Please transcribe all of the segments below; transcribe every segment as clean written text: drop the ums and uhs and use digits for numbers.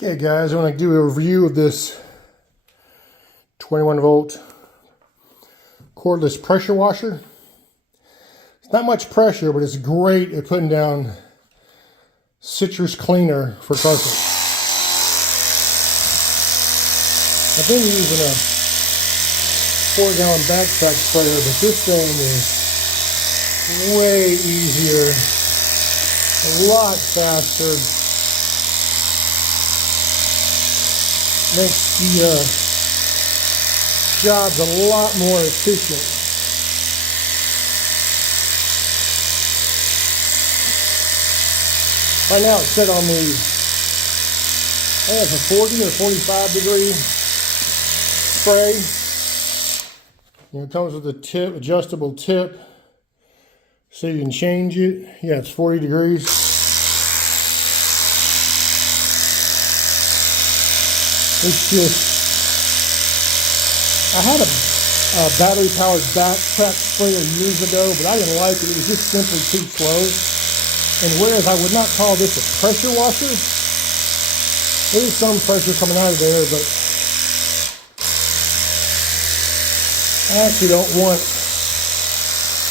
Okay guys, I want to do a review of this 21 volt cordless pressure washer. It's not much pressure, but it's great at putting down citrus cleaner for carpet. I've been using a 4-gallon backpack sprayer, but this thing is way easier, a lot faster. Makes the jobs a lot more efficient. Right now it's set on the, I think it's a 40 or 45 degree spray. It comes with a tip, adjustable tip, so you can change it. Yeah, it's 40 degrees. It's just, I had a battery-powered backpack sprayer years ago, but I didn't like it. It was just simply too slow. And whereas I would not call this a pressure washer, there is some pressure coming out of there, but I actually don't want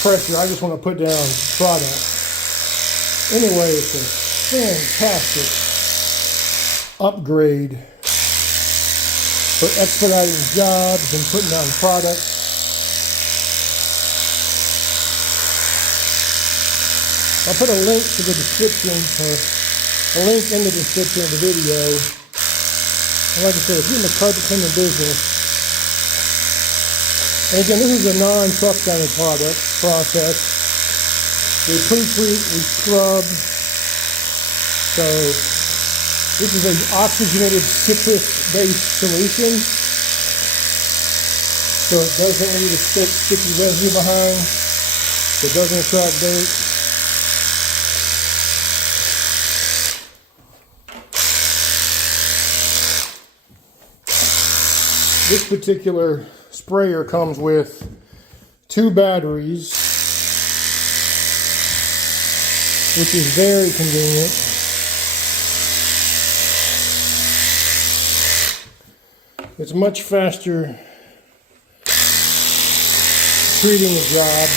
pressure. I just want to put down product. Anyway, it's a fantastic upgrade for expediting jobs and putting down products. I'll put a link to the description, or a link in the description of the video. And like I said, if you're in the carpet cleaning business, and again, this is a non-SOAPY process. We pre-treat, we scrub. So this is an oxygenated citrus-based solution, so it doesn't leave a sticky residue behind, so it doesn't attract dirt. This particular sprayer comes with 2 batteries, which is very convenient. It's much faster treating a job.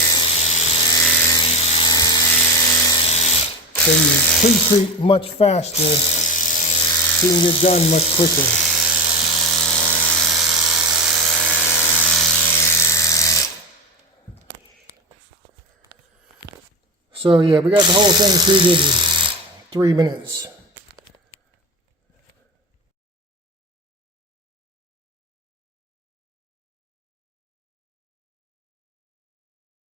So you pre-treat much faster, so you can get done much quicker. So yeah, we got the whole thing treated in 3 minutes.